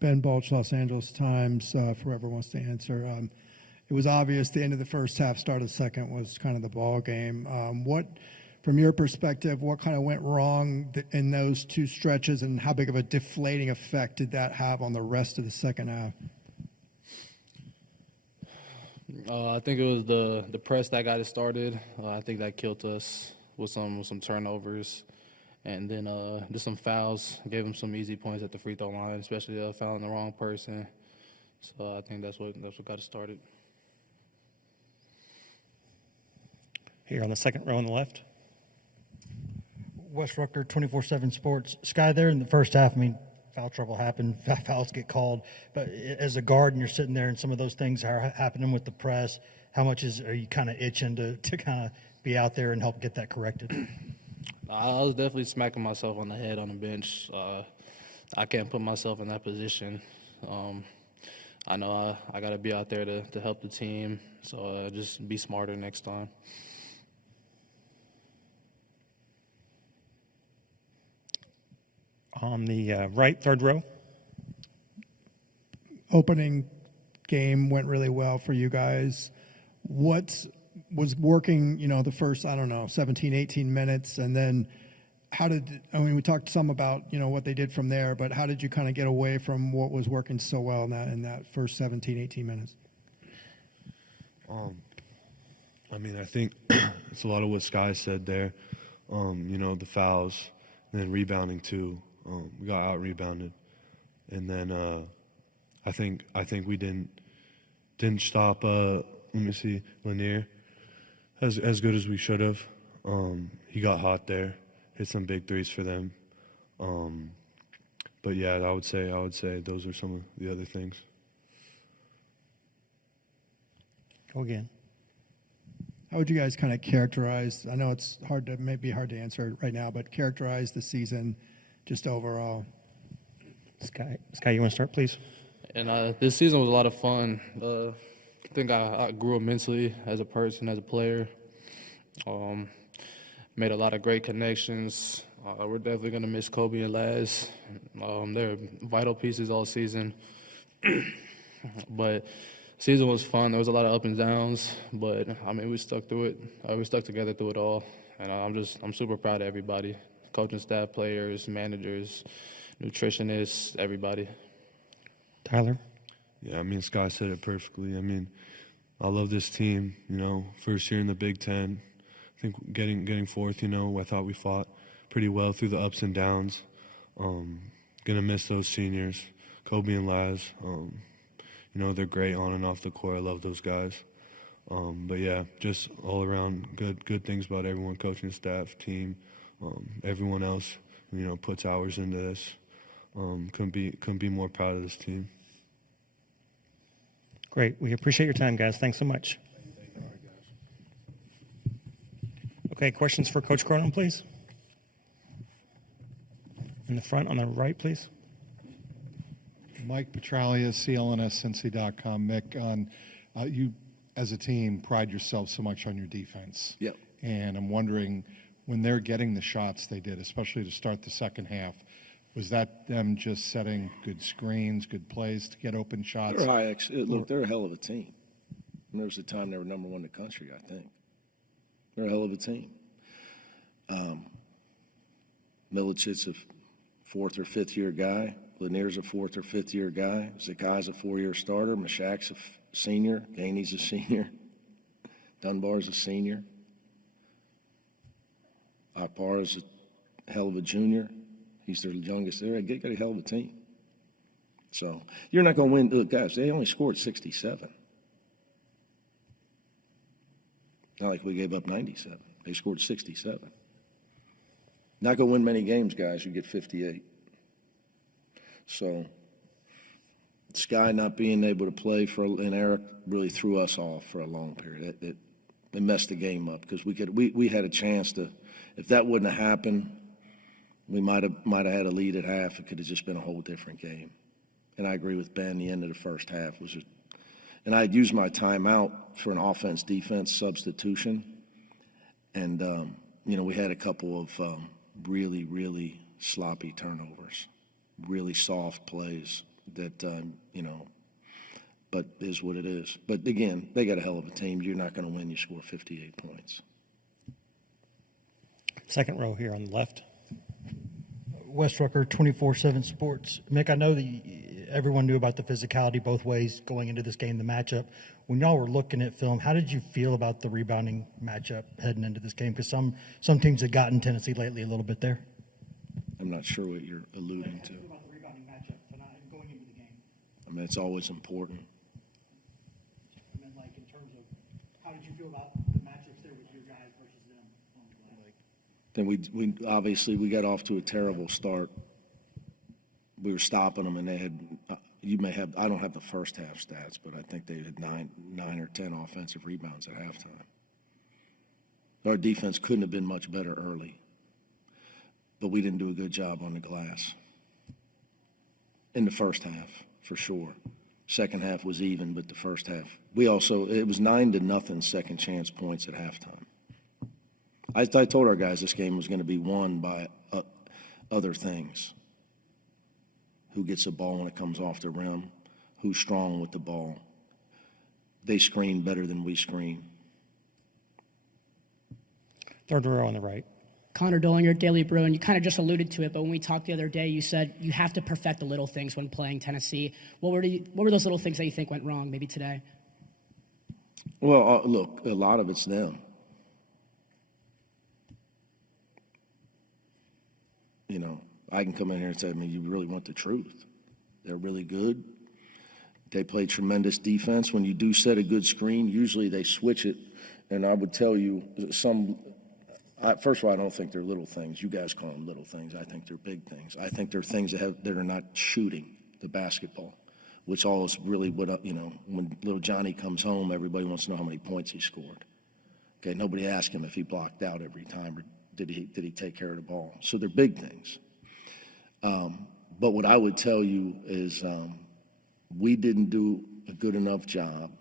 Ben Balch, Los Angeles Times, for whoever wants to answer. It was obvious the end of the first half, start of the second was kind of the ball game. From your perspective, what kind of went wrong in those two stretches, and how big of a deflating effect did that have on the rest of the second half? I think it was the press that got it started. I think that killed us with some turnovers. And then just some fouls, gave them some easy points at the free throw line, especially fouling the wrong person. So I think that's what got it started. Here on the second row on the left. Wes Rucker, 24/7 Sports. Skyy, there in the first half, I mean, foul trouble happened, fouls get called. But as a guard and you're sitting there and some of those things are happening with the press, how much are you kind of itching to kind of be out there and help get that corrected? I was definitely smacking myself on the head on the bench. I can't put myself in that position. I know I got to be out there to help the team, so just be smarter next time. On the right, third row. Opening game went really well for you guys. What was working, the first, 17, 18 minutes, and then we talked some about, what they did from there, but how did you kind of get away from what was working so well in that first 17, 18 minutes? I think it's a lot of what Skyy said there. The fouls, and then rebounding too. We got out-rebounded. And then I think we didn't stop, Lanier as good as we should have. He got hot there, hit some big threes for them. But yeah, I would say those are some of the other things. Go again. How would you guys kind of characterize, I know it's maybe hard to answer right now, but characterize the season just overall? Skyy, you want to start, please? And this season was a lot of fun. I think I grew immensely as a person, as a player. Made a lot of great connections. We're definitely going to miss Kobe and Laz. They're vital pieces all season. But season was fun. There was a lot of ups and downs, but we stuck through it. We stuck together through it all, and I'm super proud of everybody: coaching staff, players, managers, nutritionists, everybody. Tyler? Yeah, Skyy said it perfectly. I love this team. First year in the Big Ten. I think getting fourth. I thought we fought pretty well through the ups and downs. Gonna miss those seniors, Kobe and Laz. They're great on and off the court. I love those guys. But yeah, just all around good things about everyone, coaching staff, team, everyone else. Puts hours into this. Couldn't be more proud of this team. Great. We appreciate your time, guys. Thanks so much. Okay, questions for Coach Cronin, please. In the front on the right, please. Mike Petralia, CLNSNC.com. Mick, you as a team pride yourself so much on your defense. Yep. And I'm wondering, when they're getting the shots they did, especially to start the second half, was that them just setting good screens, good plays to get open shots? Look, they're a hell of a team. There was a time they were number one in the country, I think. They're a hell of a team. Milicic's a fourth or fifth year guy. Lanier's a fourth or fifth year guy. Zakai's a 4-year starter. Mashak's a senior. Gainey's a senior. Dunbar's a senior. Akbar's a hell of a junior. He's their youngest. They got a hell of a team. So you're not going to win. Look, guys, they only scored 67. Not like we gave up 97. They scored 67. Not going to win many games, guys. You get 58. So Skyy not being able to play and Eric really threw us off for a long period. It messed the game up because we had a chance to. If that wouldn't have happened, we might have had a lead at half. It could have just been a whole different game. And I agree with Ben. The end of the first half was and I had used my timeout for an offense-defense substitution. And, we had a couple of really, really sloppy turnovers, really soft plays. that, but is what it is. But again, they got a hell of a team. You're not going to win. You score 58 points. Second row here on the left. Wes Rucker, 24/7 Sports. Mick, I know that everyone knew about the physicality both ways going into this game, the matchup. When y'all were looking at film, how did you feel about the rebounding matchup heading into this game? Because some teams have gotten Tennessee lately a little bit there. I'm not sure what you're alluding to. About the rebounding matchup tonight going into the game. I mean, it's always important. I mean, like in terms of how did you feel about the matchups there with your guys versus them on the glass? Then we obviously we got off to a terrible start. We were stopping them, and they had. I don't have the first half stats, but I think they had nine or 10 offensive rebounds at halftime. Our defense couldn't have been much better early, but we didn't do a good job on the glass in the first half for sure. Second half was even, but the first half it was 9-0 second chance points at halftime. I told our guys this game was going to be won by other things. Who gets the ball when it comes off the rim, who's strong with the ball. They screen better than we screen. Third row on the right. Connor Dollinger, Daily Bruin, you kind of just alluded to it, but when we talked the other day, you said you have to perfect the little things when playing Tennessee. What were those little things that you think went wrong maybe today? Well, look, a lot of it's them. I can come in here and say, you really want the truth. They're really good. They play tremendous defense. When you do set a good screen, usually they switch it. And I would tell you first of all, I don't think they're little things. You guys call them little things. I think they're big things. I think they're things that are not shooting the basketball, which all is really what, when little Johnny comes home, everybody wants to know how many points he scored. Okay, nobody asked him if he blocked out every time or did he take care of the ball. So they're big things. But what I would tell you is we didn't do a good enough job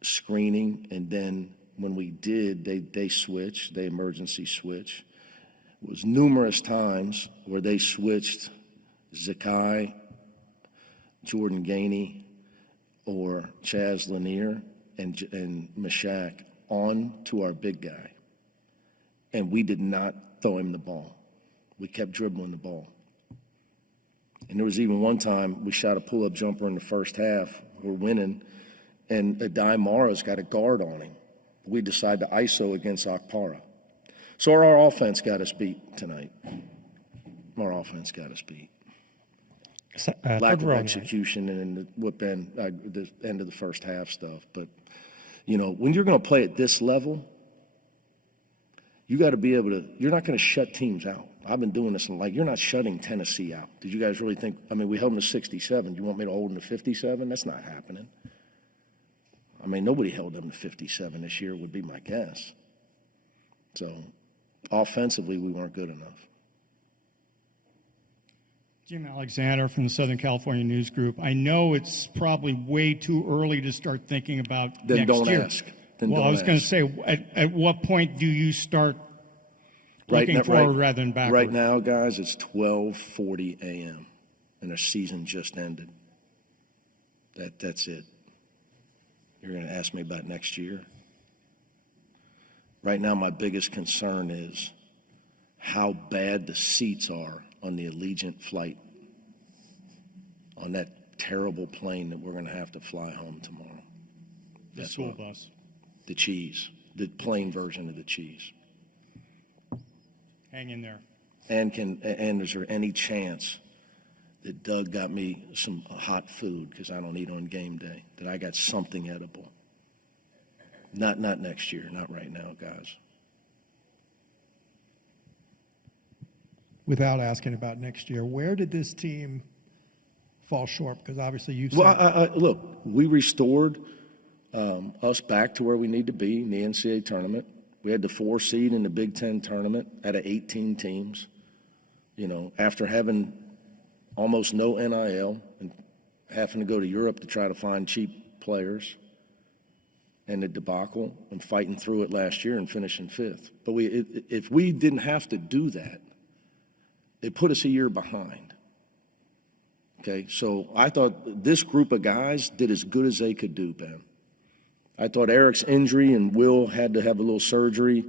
screening, and then when we did, they switched, they emergency switch. It was numerous times where they switched Skyy, Jordan Gainey, or Chaz Lanier and Mashak on to our big guy, and we did not throw him the ball. We kept dribbling the ball. And there was even one time we shot a pull-up jumper in the first half. We're winning, and Adai Mara's got a guard on him. We decide to ISO against Akpara. So our offense got us beat tonight. Our offense got us beat. Lack of execution and the whip end, the end of the first half stuff. But, when you're going to play at this level, you got to be able to – you're not going to shut teams out. I've been doing this, and you're not shutting Tennessee out. Did you guys really think – we held them to 67. You want me to hold them to 57? That's not happening. Nobody held them to 57 this year would be my guess. So, offensively, we weren't good enough. Jim Alexander from the Southern California News Group. I know it's probably way too early to start thinking about then next don't year. Ask. I was going to say, at what point do you start looking forward rather than backward? Right now, guys, it's 12:40 a.m. and our season just ended. That's it. You're going to ask me about next year? Right now, my biggest concern is how bad the seats are on the Allegiant flight on that terrible plane that we're going to have to fly home tomorrow. The school bus. The cheese, the plain version of the cheese. Hang in there. And is there any chance that Doug got me some hot food, because I don't eat on game day, that I got something edible? Not next year, not right now, guys. Without asking about next year, where did this team fall short? Because obviously you've said... Well, look, we restored us back to where we need to be in the NCAA tournament. We had the 4 seed in the Big Ten tournament out of 18 teams. After having almost no NIL and having to go to Europe to try to find cheap players, and the debacle and fighting through it last year and finishing 5th. But if we didn't have to do that, it put us a year behind. Okay, so I thought this group of guys did as good as they could do, Ben. I thought Eric's injury and Will had to have a little surgery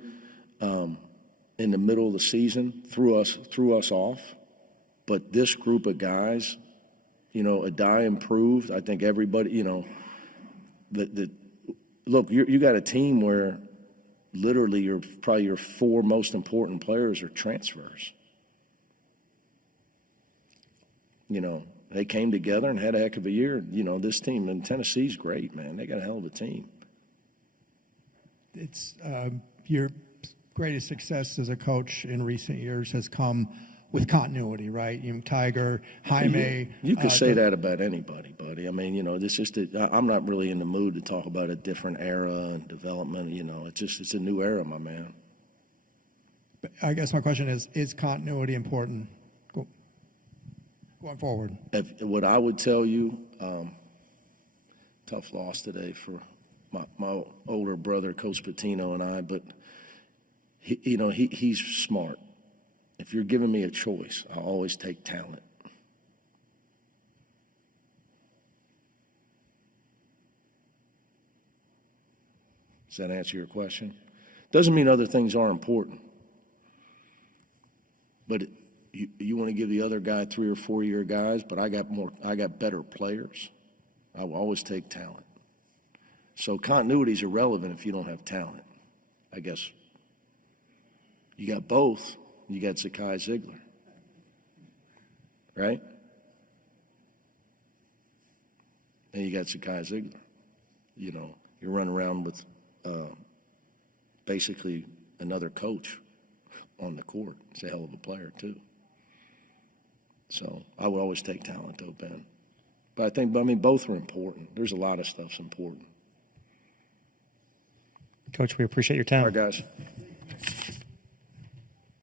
in the middle of the season threw us off. But this group of guys, you know, Adai improved. I think everybody, you know, look, you got a team where literally probably your 4 most important players are transfers. You know, they came together and had a heck of a year. You know, this team in Tennessee's great, man. They got a hell of a team. It's your greatest success as a coach in recent years has come with continuity, right? You know, Tiger, Jaime. You can say that about anybody, buddy. I mean, you know, I'm not really in the mood to talk about a different era and development. You know, it's a new era, my man. I guess my question is continuity important going forward? What I would tell you, tough loss today for my older brother, Coach Patino, and I, but he's smart. If you're giving me a choice, I'll always take talent. Does that answer your question? Doesn't mean other things aren't important. But you want to give the other guy 3 or 4 year guys, but I got better players. I will always take talent. So continuity is irrelevant if you don't have talent. I guess you got both. You got Skyy Ziegler, right? And you got Skyy Ziegler. You know, you're running around with basically another coach on the court. It's a hell of a player, too. So I would always take talent, though, Ben. But I mean, both are important. There's a lot of stuff's important. Coach, we appreciate your time. All right, guys.